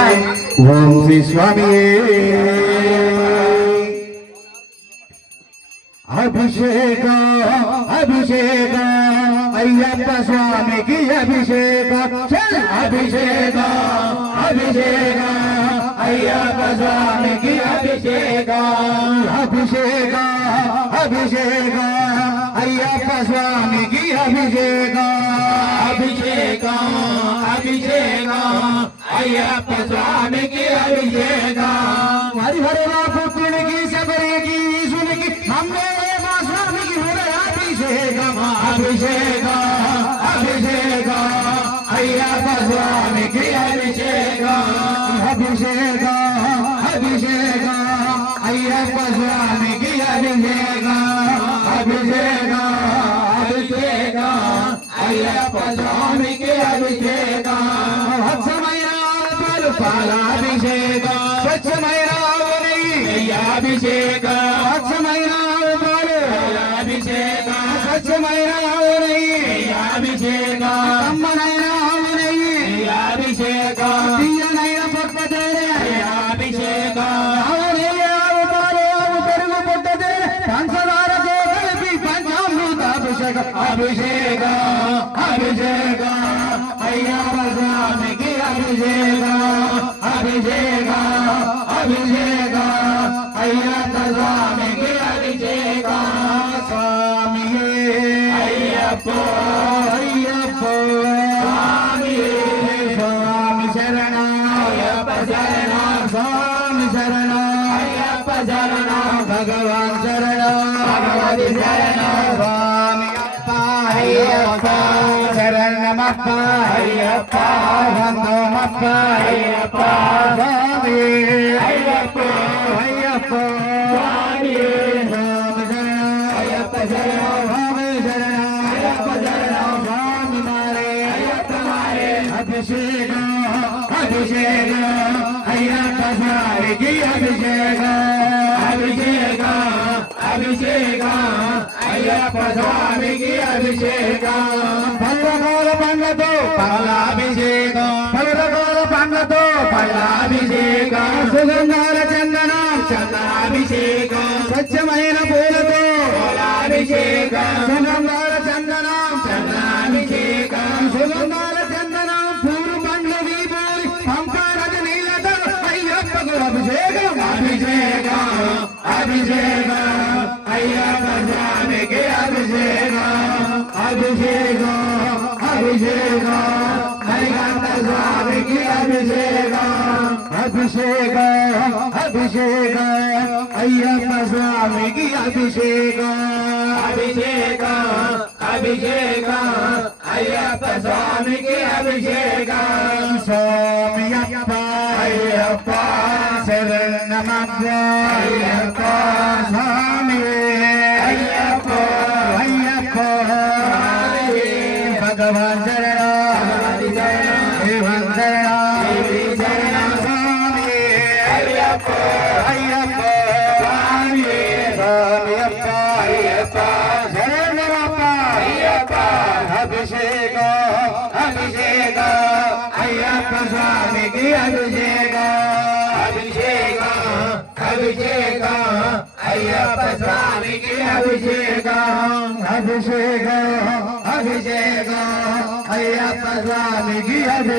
ఓం శ్రీ స్వామియే అభిషేక అభిషేక అయ్యప్ప స్వామికి అభిషేక అభిషేక అభిషేక అయ్యప్ప స్వామికి అభిషేక అభిషేక అభిషేక అయ్యప్ప స్వామికి అభిషేక అభిషేక అభిషేక అయ్యప్ప స్వామికి అభిషేక హరిహర పుత్రుడికి శబరికి ఈశునికి అమ్మేమ స్వామికి అభిషేక అభిషేక అభిషేక అయ్యప్ప స్వామికి అభిషేక అభిషేక అభిషేక అయ్యప్ప స్వామికి అభిషేక అభిషేక అభిషేక అయ్యప్ప స్వామికి అభిషేక పాలాభిషేక స్వచ్ఛమైన అభిషేక స్వచ్ఛమైన పాలాభిషేక స్వచ్ఛమైన అభిషేక అమ్మనైన అభిషేక తీయనైన పద్ధతి అభిషేక పెరుగు పద్ధతి పంచదారతో కలిపి పంచామృత అభిషేక అభిషేక అభిషేక అయ్యప్ప స్వామికి అభిషేక అభిషేక అభిషేక అయ్యప్ప స్వామికి అభిషేక స్వామియే అయ్యప్ప అయ్యప్ప స్వామియే స్వామి శరణ అయ్యప్ప శరణ స్వామి శరణ అయ్యప్ప శరణ భగవాన్ శరణ భగవతి శరణ స్వామి అప్ప అయ్యప్ప శరణమప్ప అయ్యప్ప వందమప్ప అయ్యప్ప స్వామి అయ్యప్ప అయ్యప్ప స్వామి స్వామి శరణ అయ్యప్ప శరణ స్వామి శరణ అయ్యప్ప శరణ స్వామి మారే అయ్యప్ప మారే అభిషేక అభిషేక అయ్యప్ప స్వామికి అభిషేక అభిషేక అభిషేక అయ్యప్ప స్వామికి అభిషేక పల్లకాల పండ్లతో పాలాభిషేక పల్లకాల పండ్లతో పల్లాభిషేక సుగంధాల చందనం చందనాభిషేక స్వచ్ఛమైన పూలతో పూలాభిషేక సుగంధాల చందనం చందనాభిషేక సుగంధాల చందనం పూలు పండ్లు వీపూరి పంపానది నీళ్ళతో అయ్యప్పకు అభిషేకం అభిషేక అభిషేక అయ్యప్ప స్వామికి అభిషేక అభిషేక అభిషేక హరికంఠ స్వామికి అభిషేక అభిషేక అభిషేక అయ్యప్ప స్వామికి అభిషేక అభిషేక అభిషేక అయ్యప్ప స్వామికి అభిషేక స్వామి అప్ప అయ్యప్ప శరణమప్ప అయ్యప్ప స్వామి అయ్యప్ప అయ్యప్ప భగవాన్ శరణ దేవన్ శరణ శరణ స్వామి అయ్యప్ప అయ్యప్ప స్వామి స్వామి అప్ప అయ్యప్ప శరణమప్ప అయ్యప్ప అభిషేక అభిషేక అయ్యప్ప స్వామికి అభిషేక అభిషేక అభిషేక అయ్యప్ప స్వామికి అభిషేక అభిషేక అభిషేక అయ్యప్ప స్వామికి అభిషేక